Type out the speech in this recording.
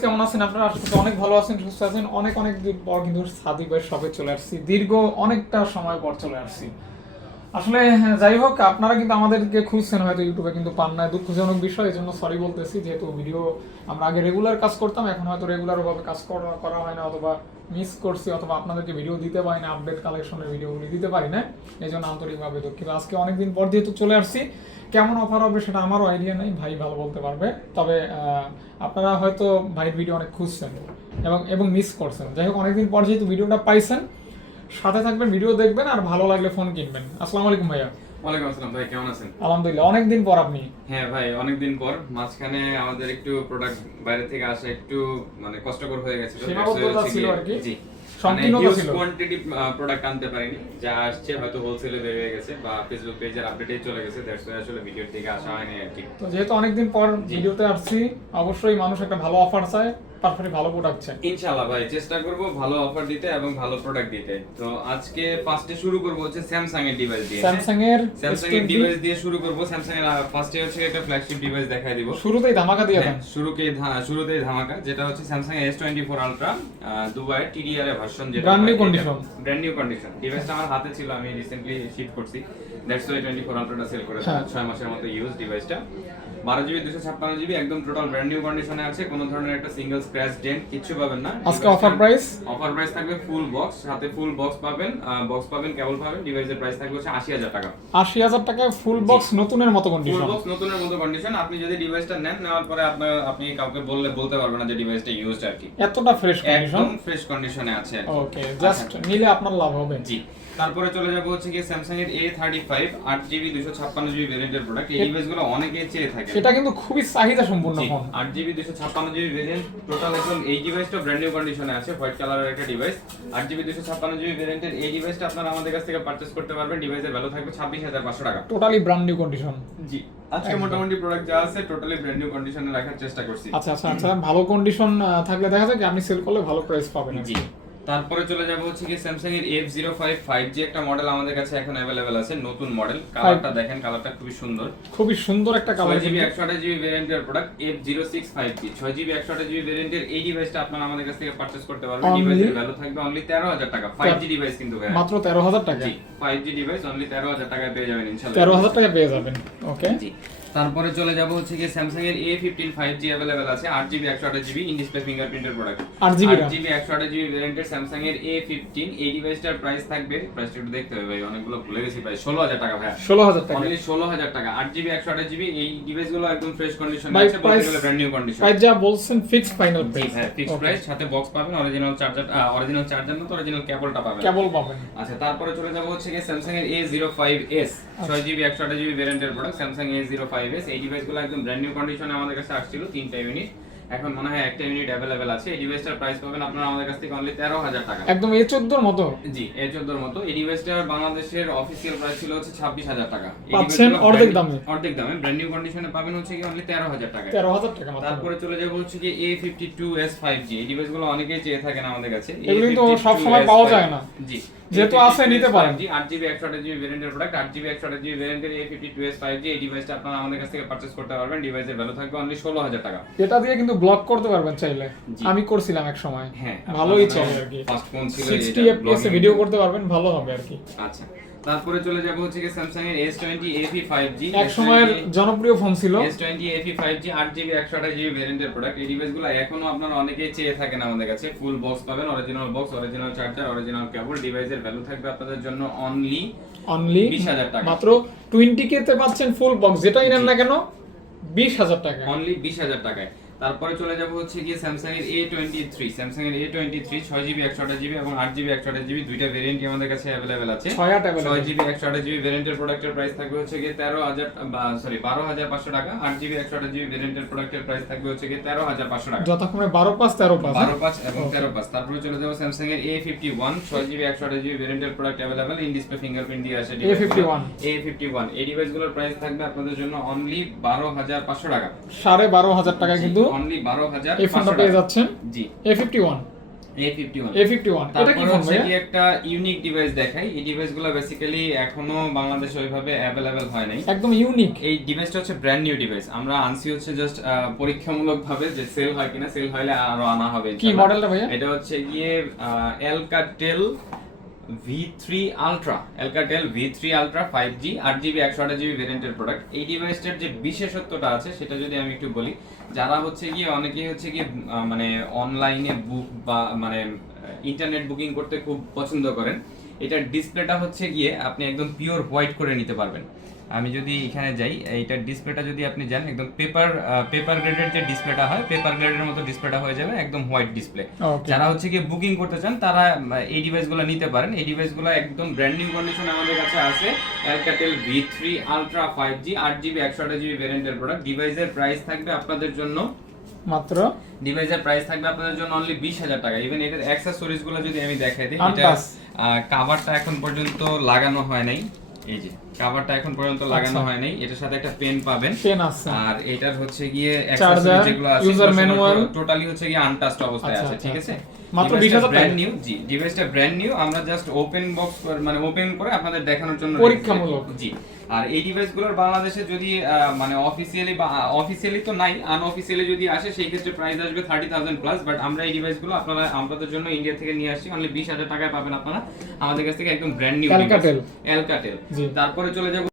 কেমন আছেন আপনারা? আসলে অনেক ভালো আছেন আছেন। অনেক অনেক দিন পর কিন্তু সাদিক ভাই শপে চলে আসছি। দীর্ঘ অনেকটা সময় পর চলে আসছি। আসলে হ্যাঁ, যাই হোক আপনারা কিন্তু আমাদেরকে খুঁজছেন হয়তো ইউটিউবে কিন্তু পান না দুঃখজনক বিষয় এই জন্য সরি বলতেছি যেহেতু ভিডিও আমরা আগে রেগুলার কাজ করতাম এখন হয়তো রেগুলার ভাবে কাজ করা হয় না অথবা মিস করছি অথবা আপনাদেরকে ভিডিও দিতে পারি না আপডেট কালেকশনের ভিডিওগুলি দিতে পারি না এই জন্য আন্তরিকভাবে দুঃখিত। আজকে অনেকদিন পর যেহেতু চলে আসছি কেমন অফার হবে সেটা আমারও আইডিয়া নেই ভাই ভালো বলতে পারবে। তবে আপনারা হয়তো ভাইয়ের ভিডিও অনেক খুঁজছেন এবং এবং মিস করছেন। যাই হোক অনেকদিন পর যেহেতু ভিডিওটা পাইছেন সাথে থাকবেন ভিডিও দেখবেন আর ভালো লাগলে ফোন কিনবেন। আসসালামু আলাইকুম ভাইয়া। ওয়ালাইকুম আসসালাম ভাই কেমন আছেন? আলহামদুলিল্লাহ অনেকদিন পর আপনি। হ্যাঁ ভাই অনেকদিন পর। মাঝখানে আমাদের একটু প্রোডাক্ট বাইরে থেকে আসা একটু মানে কষ্টকর হয়ে গেছে ছিল আর কি? জি। সংকীর্ণতা ছিল। কোয়ান্টিটি প্রোডাক্ট আনতে পারিনি। যা আসছে হয়তো হোলসেলে বের হয়ে গেছে বা ফেসবুক পেজের আপডেটে চলে গেছে। দ্যাটস ওয়াই আসলে ভিডিওর দিকে আসা হয়নি আর কি। তো যেহেতু অনেকদিন পর ভিডিওতে আসছি অবশ্যই মানুষ একটা ভালো অফার চায় তারপরে ভালো প্রোডাক্ট চায়। ইনশাআল্লাহ ভাই চেষ্টা করব ভালো অফার দিতে এবং ভালো প্রোডাক্ট দিতে। তো আজকে ফার্স্টে শুরু করব হচ্ছে স্যামসাং এর ডিভাইস দিয়ে। স্যামসাং এর স্যামসাং এর ডিভাইস দিয়ে শুরু করব। স্যামসাং এর ফার্স্টে হচ্ছে একটা ফ্ল্যাগশিপ ডিভাইস দেখাই দিব। শুরুতেই ধামাকা দিয়ে দেন। হ্যাঁ, শুরুতেই ধামাকা যেটা হচ্ছে স্যামসাং আলট্রা দুবাই টিডিআর এর ভার্সন যেটা Brand new condition. Brand new condition ডিভাইসটা আমার হাতে ছিল আমি রিসেন্টলি শিফট করছি। দ্যাটস ওয়াই টোয়েন্টি ফোর আলট্রাটা সেল করে হ্যাঁ। ছয় মাসের মতো ইউজ ডিভাইসটা বারো জিবি দুশো ছাপ্পান্ন জিবি একদম টোটাল ব্র্যান্ড নিউ কন্ডিশনে আছে। কোনো ধরনের একটা সিঙ্গেল স্ক্র্যাচ ডেন্ট কিচ্ছু পাবেন না। আজকে offer price? অফার প্রাইস থাকবে ফুল বক্স সাথে ফুল বক্স পাবেন বক্স পাবেন কেবল পাবেন। ডিভাইসের প্রাইস থাকবে হচ্ছে আশি হাজার টাকা। আশি হাজার টাকায় ফুল বক্স নতুনের মতো ফুল বক্স নতুনের মতো কন্ডিশন আপনি যদি ডিভাইসটা নেন নেওয়ার পরে আপনার আপনি কাউকে বললে বলতে পারবেন না যে ডিভাইসটা ইউজড আর কি। এতটা ফ্রেশ কন্ডিশন একদম ফ্রেশ কন্ডিশনে আছে। আর ওকে জাস্ট নিলে আপনার লাভ হবে। জি। তারপরে চলে যাব হচ্ছে কি স্যামসাং এর এ থার্টি ফাইভ আট জিবি দুশো ছাপ্পান্ন জিবি ভেরিয়েন্টের প্রোডাক্ট এই চেয়ে থাকে এটা কিন্তু খুবই চাহিদা সম্পূর্ণ ফোন ভেরিয়েন্ট টোটাল একদম এই ডিভাইসটা ব্র্যান্ড নিউ কন্ডিশনে আছে হোয়াইট কালারের একটা ডিভাইস আট জিবি দুশো ছাপ্পান্ন জিবি ভেরিয়েন্টের এই ডিভাইসটা আপনারা আমাদের কাছ থেকে পারচেস করতে পারবেন। ডিভাইসের ভ্যালু থাকবে ছাব্বিশ হাজার পাঁচশো টাকা। টোটালি ব্র্যান্ড নিউ কন্ডিশন জি আজকে মোটামুটি প্রোডাক্ট যা আছে টোটালি ব্র্যান্ড নিউ কন্ডিশনে রাখার চেষ্টা করছি। আচ্ছা আচ্ছা আচ্ছা ভালো কন্ডিশন থাকলে দেখা যায় আপনি সেল করলে ভালো প্রাইস পাবেন জি। তারপরে চলে যাব হচ্ছে কি স্যামসাং এর F zero five five G একটা মডেল আমাদের কাছে এখন অ্যাভেলেবেল আছে নতুন মডেল কালারটা দেখেন কালারটা খুবই সুন্দর। খুবই সুন্দর একটা কালার জিবি একশো আঠাশ জিবি ভেরিয়েন্টের product F zero six five G ছয় জিবি একশো আঠাশ জিবি ভেরিয়েন্টের এই ডিভাইসটা আপনারা আমাদের কাছ থেকে পারচেস করতে পারবেন। ডিভাইসের ভ্যালু থাকবে অনলি তেরো হাজার টাকা। ফাইভ জি ডিভাইস কিন্তু। মাত্র তেরো হাজার টাকা। জি ফাইভ জি ডিভাইস অনলি তেরো হাজার টাকায় পেয়ে যাবেন ইনশাল্লাহ। তেরো হাজার টাকা পেয়ে যাবেন। ওকে জি। তারপরে চলে যাব হচ্ছে কি স্যামসাং এর A fifteen five G available আছে আট জিবি একশো আঠাশ জিবি ইন ডিসপ্লে ফিঙ্গারপ্রিন্টের প্রোডাক্ট 8GB RAM। জিবি একশো আঠাশ জিবি ভ্যারিয়েন্টের স্যামসাং এর এ ফিফটিন এই ডিভাইসটার প্রাইস থাকবে প্রাইসটা একটু দেখতে হবে ভাই অনেকগুলো ভুলে গেছি প্রায় ষোলো হাজার টাকা ভাই। ষোলো হাজার টাকা। অনলি ষোলো হাজার টাকা আট জিবি একশো আঠাশ জিবি এই ডিভাইসগুলো একদম ফ্রেশ কন্ডিশন আছে বলতে গেলে ব্র্যান্ড নিউ কন্ডিশন প্রাইস যা বলছেন ফিক্স ফাইনাল প্রাইস হ্যাঁ ফিক্সড প্রাইস সাথে বক্স পাবেন অরিজিনাল চার্জার অরিজিনাল চার্জার না তো অরিজিনাল কেবলটা পাবেন। কেবল পাবেন। আচ্ছা তারপরে চলে যাব হচ্ছে গিয়ে স্যামসাং এর এ জিরো ফাইভ এস ছয় জিবি একশো আঠাশ GB ভ্যারিয়েন্টের product Samsung A zero five S এই ডিভাইসগুলো একদম ব্র্যান্ড নিউ কন্ডিশনে আমাদের কাছে আসছিল তিনটা ইউনিট এখন মনে হয় একটা ইউনিট অ্যাভেলেবেল আছে। এই ডিভাইসটার প্রাইস পাবেন আপনারা আমাদের কাছ থেকে অনলি তেরো হাজার টাকা। একদম এ চোদ্দোর মতো? জি এ চোদ্দোর মতো। এই ডিভাইসটার বাংলাদেশের অফিসিয়াল প্রাইস ছিল হচ্ছে ছাব্বিশ হাজার টাকা। পাচ্ছেন অর্ধেক দামে। অর্ধেক দামে। ব্র্যান্ড নিউ কন্ডিশনে পাবেন হচ্ছে কি অনলি তেরো হাজার টাকা তেরো হাজার টাকা তারপরে চলে যাব হচ্ছে কি A fifty two S five G এই ডিভাইসগুলো অনেকেই চেয়ে থাকেন আমাদের কাছে। এগুলো কিন্তু সবসময় পাওয়া যায় না। জি যেহেতু আছে, নিতে পারেন। জি আট জিবি একশো আঠাশ জিবি ভেরিয়েন্টের প্রোডাক্ট আট জিবি একশো আঠাশ জিবি ভেরিয়েন্টের A fifty two S five G এই ডিভাইসটা আপনারা আমাদের কাছ থেকে পারচেস করতে পারবেন। ডিভাইসের ভ্যালু থাকবে অনলি ষোলো হাজার টাকা। এটা দিয়ে কিন্তু ব্লক করতে পারবেন চাইলে। আমি করছিলাম এক সময়। হ্যাঁ ভালোই চলে আর কি। ফার্স্ট ফোন ছিল সিক্সটি এটা, ভিডিও করতে পারবেন ভালো হবে আর কি। আচ্ছা। তারপরে চলে যাব হচ্ছে কি স্যামসাং এর S twenty FE five G এক সময়ের জনপ্রিয় ফোন ছিল। S twenty FE five G আট জিবি একশো আঠাশ জিবি ভেরিয়েন্টের প্রোডাক্ট এই ডিভাইসগুলো এখনও আপনারা অনেকেই চেয়ে থাকেন আমাদের কাছে। ফুল বক্স পাবেন original box original charger original cable ডিভাইসের ভ্যালু থাকবে আপনাদের জন্য অনলি অনলি 20,000 টাকা। মাত্র টোয়েন্টি কে তে পাচ্ছেন ফুল বক্স যেটাই নেন না কেন বিশ হাজার টাকা। অনলি বিশ হাজার টাকায়। তারপরে চলে যাব হচ্ছে গিয়ে স্যামসাং এর এ টোয়েন্টি থ্রি স্যামসাং এর এ টোয়েন্টি থ্রি ছয় জিবি একশো আঠাশ জিবি এবং আট জিবি একশো আঠাশ জিবি দুইটা ভেরিয়েন্টই আমাদের কাছে অ্যাভেলেবেল আছে। ছয় জিবি একশো আঠাশ জিবি ভেরিয়েন্টের প্রোডাক্টের প্রাইস থাকবে হচ্ছে গিয়ে তেরো হাজার সরি বারো হাজার পাঁচশো টাকা আট জিবি একশো আঠাশ জিবি ভেরিয়েন্টের প্রোডাক্টের প্রাইস থাকবে হচ্ছে গিয়ে তেরো হাজার পাঁচশো টাকা। যথাক্রমে বারো পাঁচ তেরো পাঁচ বারো পাঁচ এবং তেরো পাঁচ। তারপরে চলে যাব স্যামসাং এর এ ফিফটি ওয়ান ছয় জিবি একশো আঠাশ জিবি ভেরিয়েন্টের product available in display fingerprint দিয়ে আসে A51 এ ফিফটি ওয়ান এই ডিভাইসগুলোর প্রাইস থাকবে আপনাদের জন্য অনলি বারো হাজার পাঁচশো টাকা। সাড়ে বারো হাজার টাকা কিন্তু অনলি বারো হাজার এই ফোনটা পেয়ে যাচ্ছেন? জি। এ ফিফটি ওয়ান A51 A51 এটা কি ফোন হচ্ছে একটা ইউনিক ডিভাইস দেখাই। এই ডিভাইসগুলো বেসিক্যালি এখনও বাংলাদেশে ওইভাবে অ্যাভেলেবেল হয় নাই। একদম ইউনিক এই ডিভাইসটা হচ্ছে ব্র্যান্ড নিউ ডিভাইস আমরা আনছি হচ্ছে জাস্ট পরীক্ষামূলক ভাবে যে সেল হয় কিনা সেল হলে আরও আনা হবে কি মডেলটা ভাইয়া? এটা হচ্ছে গিয়ে Alcatel V three ultra Alcatel V three ultra five G আট জিবি একশো আঠাশ জিবি ভেরিয়েন্টের প্রোডাক্ট এই ডিভাইসটার যে বিশেষত্বটা আছে, সেটা যদি আমি একটু বলি, যারা হচ্ছে গিয়ে, অনেকেই হচ্ছে গিয়ে মানে অনলাইনে বুক বা মানে ইন্টারনেট বুকিং করতে খুব পছন্দ করেন, এটার ডিসপ্লেটা হচ্ছে গিয়ে আপনি একদম পিওর হোয়াইট করে নিতে পারবেন। আমি যদি এখানে যাই এইটার ডিসপ্লেটা যদি আপনি যান একদম পেপার পেপার গ্রেডের যে ডিসপ্লেটা হয় পেপার গ্রেডের মতো ডিসপ্লেটা হয়ে যাবে একদম হোয়াইট ডিসপ্লে যারা হচ্ছে গিয়ে বুকিং করতে চান তারা এই ডিভাইসগুলো নিতে পারেন। এই ডিভাইসগুলো একদম ব্র্যান্ড নিউ কন্ডিশন আমাদের কাছে আছে Alcatel V3 Ultra 5G 8GB 128GB ভেরিয়েন্টের প্রোডাক্ট ডিভাইসের প্রাইস থাকবে আপনাদের জন্য মাত্র? ডিভাইসের প্রাইস থাকবে আপনাদের জন্য অনলি 20000 টাকা। ইভেন এটার অ্যাকসেসরিজগুলো যদি আমি দেখাই দিই এটা। কভারটা এখন পর্যন্ত লাগানো হয় নাই। এই যে কভারটা এখন পর্যন্ত লাগানো আচ্ছা। হয় নাই এটার সাথে একটা পেন পাবেন পেন আছে আর এটার হচ্ছে গিয়ে accessories যেগুলো আছে user manual। টোটালি হচ্ছে গিয়ে আনটাচড অবস্থায় আচ্ছা, আছে আচ্ছা, ঠিক আছে। মাত্র 20,000 টাকা? ব্র্যান্ড নিউ জি ডিভাইসটা ব্র্যান্ড নিউ আমরা জাস্ট ওপেন বক্স মানে ওপেন করে আপনাদের দেখানোর জন্য পরীক্ষামূলক। জি আর এই ডিভাইসগুলোর বাংলাদেশে যদি মানে অফিসিয়ালি বা অফিসিয়ালি তো নাই আনঅফিসিয়ালি যদি আসে সেই ক্ষেত্রে প্রাইস আসবে থার্টি থাউজেন্ড প্লাস বাট আমরা এই ডিভাইসগুলো আপনারা আপনাদের জন্য ইন্ডিয়া থেকে নিয়ে আসছি অনলি বিশ হাজার টাকায় পাবেন আপনারা আমাদের কাছ থেকে একদম ব্র্যান্ড নিউ Alcatel। অ্যালকাটেল জি। তারপরে চলে যাব।